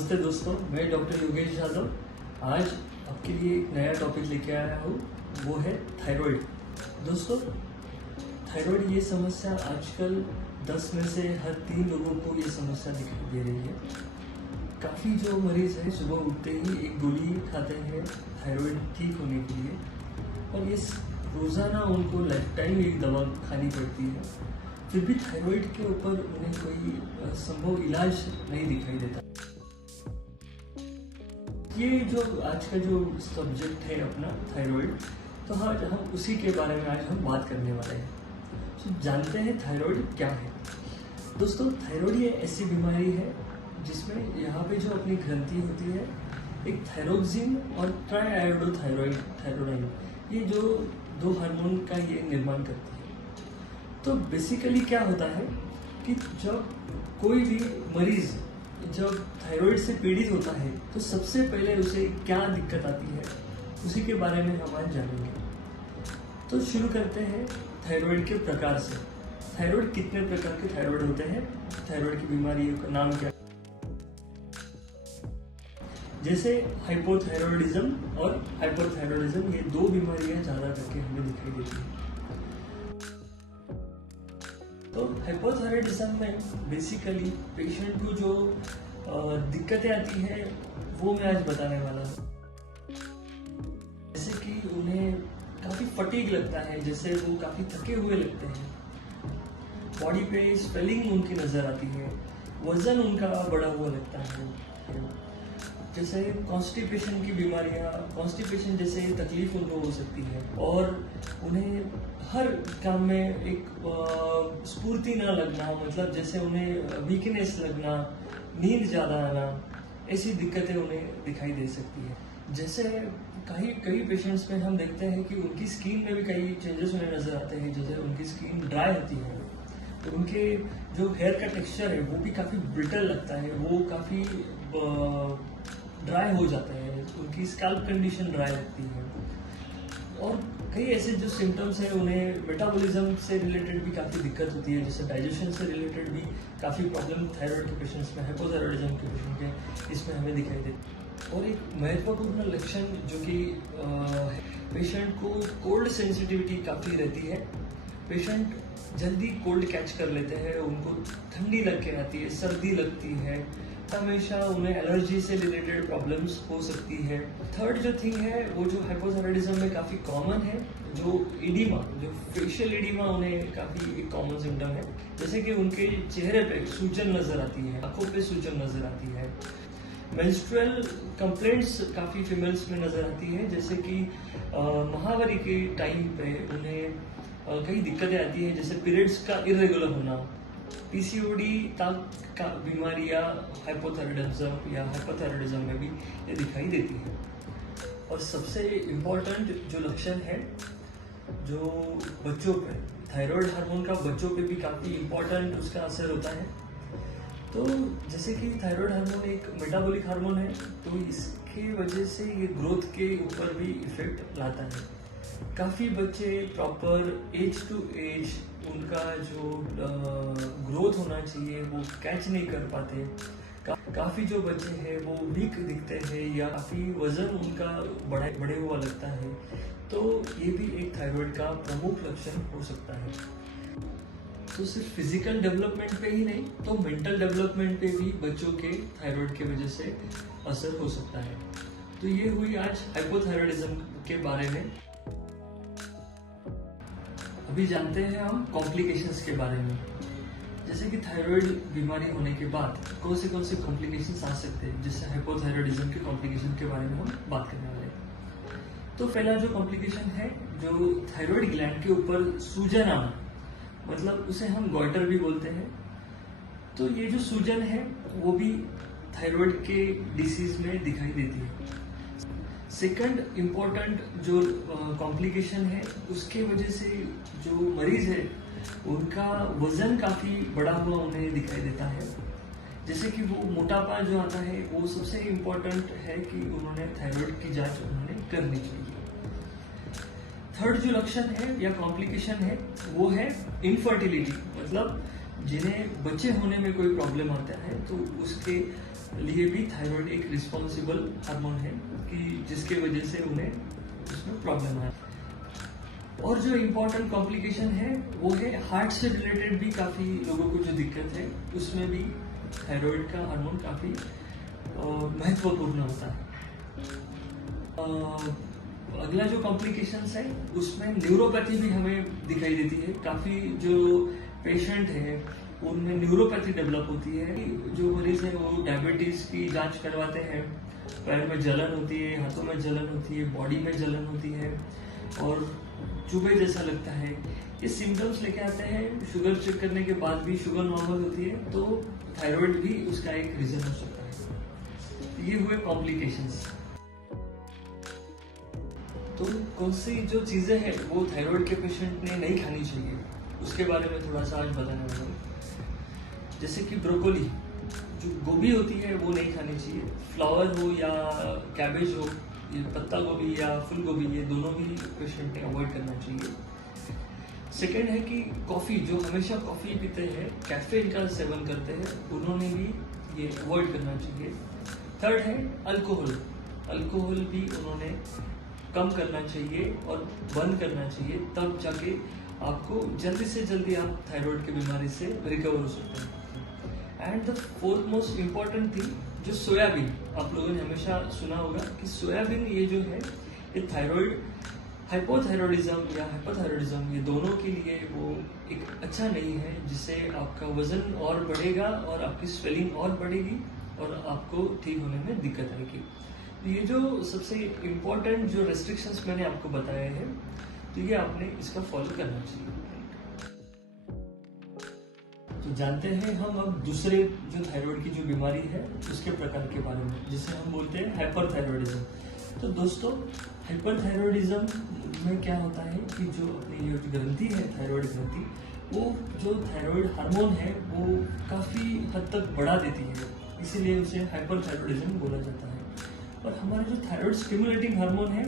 नमस्ते दोस्तों, मैं डॉक्टर योगेश यादव आज आपके लिए एक नया टॉपिक लेके आया हूँ। वो है थायराइड। दोस्तों, थायराइड ये समस्या आजकल 10 में से हर 3 लोगों को ये समस्या दिखाई दे रही है। काफ़ी जो मरीज़ हैं सुबह उठते ही एक गोली खाते हैं थायराइड ठीक होने के लिए, और इस रोज़ाना उनको लाइफ टाइम एक दवा खानी पड़ती है। फिर भी थायराइड के ऊपर उन्हें कोई संभव इलाज नहीं दिखाई देता। ये जो आज का जो सब्जेक्ट है अपना थायराइड, तो आज हम उसी के बारे में आज हम बात करने वाले हैं। तो जानते हैं थायराइड क्या है। दोस्तों, थायराइड ये ऐसी बीमारी है जिसमें यहाँ पे जो अपनी ग्रंथि होती है, एक थायरोक्सिन और थायरोडाइन, ये जो 2 हार्मोन का ये निर्माण करती है। तो बेसिकली क्या होता है कि जब कोई भी मरीज जब थायराइड से पीड़ित होता है तो सबसे पहले उसे क्या दिक्कत आती है, उसी के बारे में हम आज जानेंगे। तो शुरू करते हैं थायराइड के प्रकार से। थायराइड कितने प्रकार के थायराइड होते हैं, थायराइड की बीमारियों का नाम क्या, जैसे हाइपोथायरॉयडिज्म और हाइपरथायरॉयडिज्म, ये 2 बीमारियां ज्यादा करके हमें दिखाई देती हैं। तो हाइपोथायरॉयडिज्म में बेसिकली पेशेंट को जो दिक्कतें आती है वो मैं आज बताने वाला हूँ। जैसे कि उन्हें काफ़ी फटीग लगता है, जैसे वो काफ़ी थके हुए लगते हैं, बॉडी पे स्वेलिंग उनकी नज़र आती है, वजन उनका बढ़ा हुआ लगता है, जैसे कॉन्स्टिपेशन की बीमारियाँ, कॉन्स्टिपेशन जैसे तकलीफ उनको हो सकती है, और उन्हें हर काम में एक स्फूर्ति ना लगना, मतलब जैसे उन्हें वीकनेस लगना, नींद ज़्यादा आना, ऐसी दिक्कतें उन्हें दिखाई दे सकती है। जैसे कई पेशेंट्स में हम देखते हैं कि उनकी स्किन में भी कई चेंजेस उन्हें नज़र आते हैं। जैसे उनकी स्किन ड्राई होती है, तो उनके जो हेयर का टेक्सचर है वो भी काफ़ी ब्रिटल लगता है, वो काफ़ी ड्राई हो जाता है, उनकी स्कैल्प कंडीशन ड्राई लगती है। और कई ऐसे जो सिम्टम्स हैं, उन्हें मेटाबॉलिज्म से रिलेटेड भी काफ़ी दिक्कत होती है, जैसे डाइजेशन से रिलेटेड भी काफ़ी प्रॉब्लम थायराइड के पेशेंट्स में, हाइपोथायरॉयडिज्म के पेशेंट के इसमें हमें दिखाई देती है। और एक महत्वपूर्ण लक्षण जो कि पेशेंट को कोल्ड सेंसिटिविटी काफ़ी रहती है। पेशेंट जल्दी कोल्ड कैच कर लेते हैं, उनको ठंडी लग के आती है, सर्दी लगती है, हमेशा उन्हें एलर्जी से रिलेटेड प्रॉब्लम्स हो सकती है। थर्ड जो थिंग है वो जो हाइपोथायरॉयडिज्म में काफ़ी कॉमन है, जो एडिमा, जो फेशियल एडिमा उन्हें काफ़ी एक कॉमन सिम्टम है। जैसे कि उनके चेहरे पे सूजन नज़र आती है, आंखों पे सूजन नज़र आती है। मेंस्ट्रुअल कंप्लेंट्स काफ़ी फीमेल्स में नज़र आती है, जैसे कि महावारी के टाइम पे उन्हें कई दिक्कतें आती हैं, जैसे पीरियड्स का इरेगुलर होना, पीसीओडी तक का बीमारियाँ हाइपोथायरॉयडिज्म या हाइपरथायरॉयडिज्म में भी ये दिखाई देती है। और सबसे इम्पोर्टेंट जो लक्षण है जो बच्चों पे, थायराइड हार्मोन का बच्चों पे भी काफ़ी इम्पोर्टेंट उसका असर होता है। तो जैसे कि थायराइड हार्मोन एक मेटाबॉलिक हार्मोन है, तो इसके वजह से ये ग्रोथ के ऊपर भी इफेक्ट लाता है। काफ़ी बच्चे प्रॉपर एज टू एज उनका जो ग्रोथ होना चाहिए वो कैच नहीं कर पाते। काफ़ी जो बच्चे हैं वो वीक दिखते हैं, या काफ़ी वजन उनका बढ़े हुआ लगता है, तो ये भी एक थायराइड का प्रमुख लक्षण हो सकता है। तो सिर्फ फिजिकल डेवलपमेंट पे ही नहीं, तो मेंटल डेवलपमेंट पे भी बच्चों के थायराइड के वजह से असर हो सकता है। तो ये हुई आज हाइपोथायरॉयडिज्म के बारे में। अभी जानते हैं हम कॉम्प्लिकेशंस के बारे में। जैसे कि थायराइड बीमारी होने के बाद कौन से कॉम्प्लिकेशंस आ सकते हैं, जैसे हाइपोथायरॉयडिज्म के कॉम्प्लिकेशन के बारे में हम बात करने वाले हैं। तो पहला जो कॉम्प्लिकेशन है, जो थायराइड ग्लैंड के ऊपर सूजन आना, मतलब उसे हम गॉइटर भी बोलते हैं। तो ये जो सूजन है वो भी थायराइड के डिसीज में दिखाई देती है। सेकंड इम्पोर्टेंट जो कॉम्प्लिकेशन है, उसके वजह से जो मरीज है उनका वजन काफ़ी बढ़ा हुआ उन्हें दिखाई देता है। जैसे कि वो मोटापा जो आता है, वो सबसे इम्पोर्टेंट है कि उन्होंने थायराइड की जांच उन्होंने करनी चाहिए। थर्ड जो लक्षण है या कॉम्प्लिकेशन है वो है इनफर्टिलिटी, मतलब जिन्हें बच्चे होने में कोई प्रॉब्लम आता है तो उसके लिए भी थायराइड एक रिस्पॉन्सिबल हार्मोन है कि जिसके वजह से उन्हें उसमें प्रॉब्लम है। और जो इम्पोर्टेंट कॉम्प्लिकेशन है वो है हार्ट से रिलेटेड भी काफ़ी लोगों को जो दिक्कत है उसमें भी थायराइड का हार्मोन काफ़ी महत्वपूर्ण होता है। अगला जो कॉम्प्लिकेशंस है उसमें न्यूरोपैथी भी हमें दिखाई देती है। काफ़ी जो पेशेंट है उनमें न्यूरोपैथी डेवलप होती है। जो मरीज है वो डायबिटीज़ की जांच करवाते हैं, पैर में जलन होती है, हाथों में जलन होती है, बॉडी में जलन होती है और चुभे जैसा लगता है। ये सिम्टम्स लेके आते हैं। शुगर चेक करने के बाद भी शुगर नॉर्मल होती है तो थायराइड भी उसका एक रीजन हो सकता है। ये हुए कॉम्प्लिकेशंस। तो कौन सी जो चीज़ें हैं वो थायराइड के पेशेंट ने नहीं खानी चाहिए उसके बारे में थोड़ा सा आज बताने वाला हूँ। जैसे कि ब्रोकोली, जो गोभी होती है वो नहीं खानी चाहिए। फ्लावर हो या कैबेज हो, ये पत्ता गोभी या फूल गोभी, ये दोनों भी पेशेंट ने अवॉइड करना चाहिए। सेकेंड है कि कॉफ़ी, जो हमेशा कॉफ़ी पीते हैं, कैफीन का सेवन करते हैं, उन्होंने भी ये अवॉइड करना चाहिए। थर्ड है अल्कोहल। अल्कोहल भी उन्होंने कम करना चाहिए और बंद करना चाहिए, तब जाके आपको जल्दी से जल्दी आप थायराइड की बीमारी से रिकवर हो सकते हैं। And the fourth most important thing, जो सोयाबीन, आप लोगों ने हमेशा सुना होगा कि सोयाबीन ये जो है ये थायराइड, हाइपोथायरॉयडिज्म या हाइपोथायरॉयडिज्म, ये दोनों के लिए वो एक अच्छा नहीं है, जिससे आपका वजन और बढ़ेगा और आपकी स्वेलिंग और बढ़ेगी और आपको ठीक होने में दिक्कत आएगी। ये जो सबसे इम्पोर्टेंट जो रेस्ट्रिक्शंस मैंने आपको बताए हैं, तो ये आपने इसका फॉलो करना चाहिए। तो जानते हैं हम अब दूसरे जो थायराइड की जो बीमारी है उसके प्रकार के बारे में, जिसे हम बोलते हैं हाइपरथायरॉयडिज्म। तो दोस्तों, हाइपरथायरॉयडिज्म में क्या होता है कि जो अपनी ये जो ग्रंथि है, थायराइड ग्रंथि, वो जो थायराइड हार्मोन है वो काफ़ी हद तक बढ़ा देती है, इसीलिए उसे हाइपरथायरॉयडिज्म बोला जाता है। और हमारा जो थायराइड स्टिमुलेटिंग हार्मोन है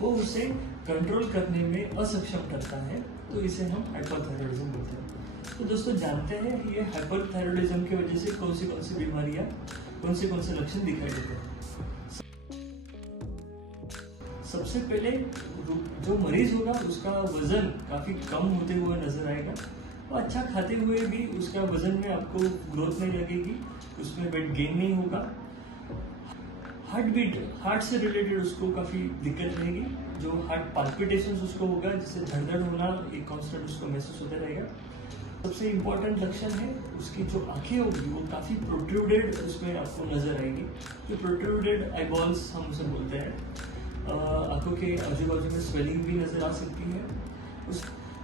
वो उसे कंट्रोल करने में असक्षम करता है, तो इसे हम हाइपरथायरॉयडिज्म बोलते हैं। तो दोस्तों, जानते हैं ये हाइपरथायरॉयडिज्म की वजह से कौन सी बीमारियां, कौन से लक्षण दिखाई देते हैं। सबसे पहले जो मरीज होगा उसका वजन काफ़ी कम होते हुए नजर आएगा। वो अच्छा खाते हुए भी उसका वजन में आपको ग्रोथ नहीं लगेगी, उसमें वेट गेन नहीं होगा। हार्ट बीट, हार्ट से रिलेटेड उसको काफ़ी दिक्कत रहेगी। जो हार्ट पाल्पिटेशंस उसको होगा, जिससे धड़धड़ होना एक कांस्टेंट उसको महसूस होता रहेगा। सबसे इम्पोर्टेंट लक्षण है उसकी जो आंखें होगी वो काफ़ी प्रोट्रूडेड उसमें आपको नजर आएगी। जो प्रोट्रूडेड आईबॉल्स हम उसे बोलते हैं। आंखों के आजू बाजू में स्वेलिंग भी नजर आ सकती है।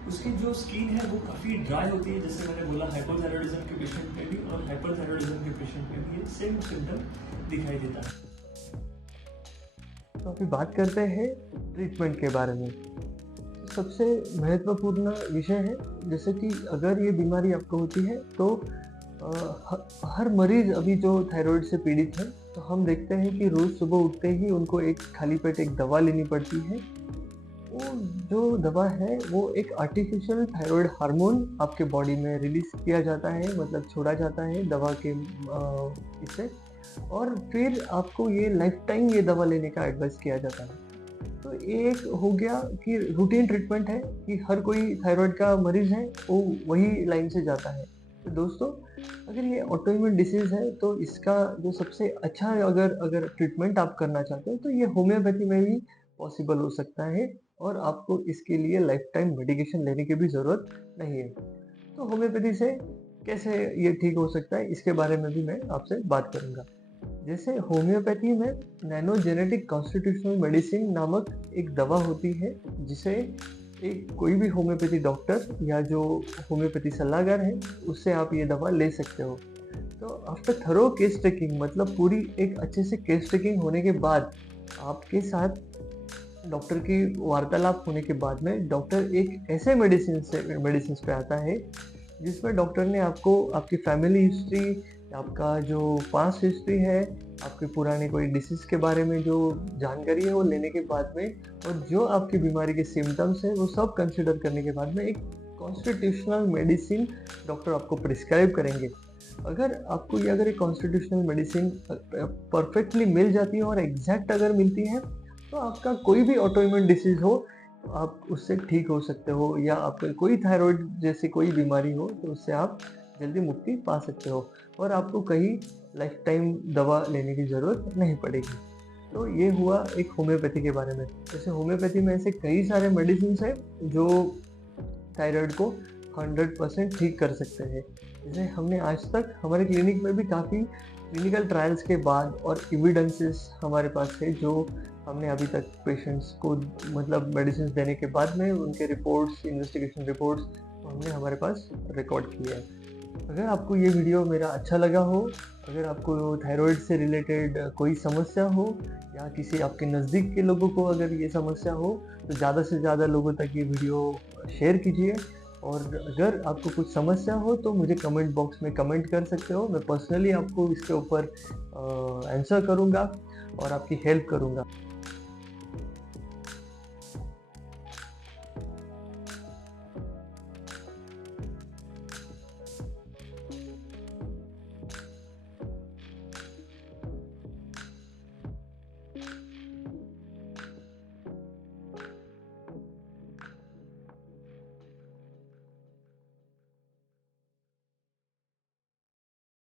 उसकी जो स्किन है वो काफ़ी ड्राई होती है, जैसे मैंने बोला हाइपोथायरॉयडिज्म के पेशेंट में भी और हाइपरथायरॉयडिज्म के पेशेंट में भी ये सेम सिम्टम दिखाई देता है। तो अभी बात करते हैं ट्रीटमेंट के बारे में। सबसे महत्वपूर्ण विषय है, जैसे कि अगर ये बीमारी आपको होती है तो हर मरीज अभी जो थायराइड से पीड़ित है, तो हम देखते हैं कि रोज़ सुबह उठते ही उनको एक खाली पेट एक दवा लेनी पड़ती है। वो जो दवा है वो एक आर्टिफिशियल थायराइड हार्मोन आपके बॉडी में रिलीज किया जाता है, मतलब छोड़ा जाता है दवा के इससे, और फिर आपको ये लाइफ टाइम ये दवा लेने का एडवाइस किया जाता है। तो एक हो गया कि रूटीन ट्रीटमेंट है कि हर कोई थायराइड का मरीज है वो वही लाइन से जाता है। तो दोस्तों, अगर ये ऑटोइम्यून डिसीज है तो इसका जो सबसे अच्छा अगर ट्रीटमेंट आप करना चाहते हो तो ये होम्योपैथी में भी पॉसिबल हो सकता है और आपको इसके लिए लाइफ टाइम मेडिकेशन लेने की भी ज़रूरत नहीं है। तो होम्योपैथी से कैसे ये ठीक हो सकता है, इसके बारे में भी मैं आपसे बात करूँगा। जैसे होम्योपैथी में नैनोजेनेटिक कॉन्स्टिट्यूशनल मेडिसिन नामक एक दवा होती है, जिसे एक कोई भी होम्योपैथी डॉक्टर या जो होम्योपैथी सलाहकार है उससे आप ये दवा ले सकते हो। तो आफ्टर थरो केस टेकिंग, मतलब पूरी एक अच्छे से केस टेकिंग होने के बाद, आपके साथ डॉक्टर की वार्तालाप होने के बाद में डॉक्टर एक ऐसे मेडिसिन पे आता है जिसमें डॉक्टर ने आपको आपकी फैमिली हिस्ट्री, आपका जो पास्ट हिस्ट्री है, आपके पुराने कोई डिसीज के बारे में जो जानकारी है वो लेने के बाद में, और जो आपकी बीमारी के सिम्टम्स है वो सब कंसिडर करने के बाद में एक कॉन्स्टिट्यूशनल मेडिसिन डॉक्टर आपको प्रिस्क्राइब करेंगे। अगर आपको ये अगर एक कॉन्स्टिट्यूशनल मेडिसिन परफेक्टली मिल जाती है और एग्जैक्ट अगर मिलती है, तो आपका कोई भी ऑटोइम्यून डिसीज हो तो आप उससे ठीक हो सकते हो, या आपको कोई थायराइड जैसी कोई बीमारी हो तो उससे आप जल्दी मुक्ति पा सकते हो और आपको कहीं लाइफ टाइम दवा लेने की ज़रूरत नहीं पड़ेगी। तो ये हुआ एक होम्योपैथी के बारे में। जैसे होम्योपैथी में ऐसे कई सारे मेडिसिन हैं जो थायराइड को 100% ठीक कर सकते हैं। जैसे हमने आज तक हमारे क्लिनिक में भी काफ़ी क्लिनिकल ट्रायल्स के बाद और एविडेंसेस हमारे पास है, जो हमने अभी तक पेशेंट्स को मतलब मेडिसिन देने के बाद में उनके रिपोर्ट्स, इन्वेस्टिगेशन रिपोर्ट्स हमने हमारे पास रिकॉर्ड किए हैं। अगर आपको ये वीडियो मेरा अच्छा लगा हो, अगर आपको थायराइड से रिलेटेड कोई समस्या हो या किसी आपके नज़दीक के लोगों को अगर ये समस्या हो, तो ज़्यादा से ज़्यादा लोगों तक ये वीडियो शेयर कीजिए। और अगर आपको कुछ समस्या हो तो मुझे कमेंट बॉक्स में कमेंट कर सकते हो, मैं पर्सनली आपको इसके ऊपर आंसर करूँगा और आपकी हेल्प करूँगा।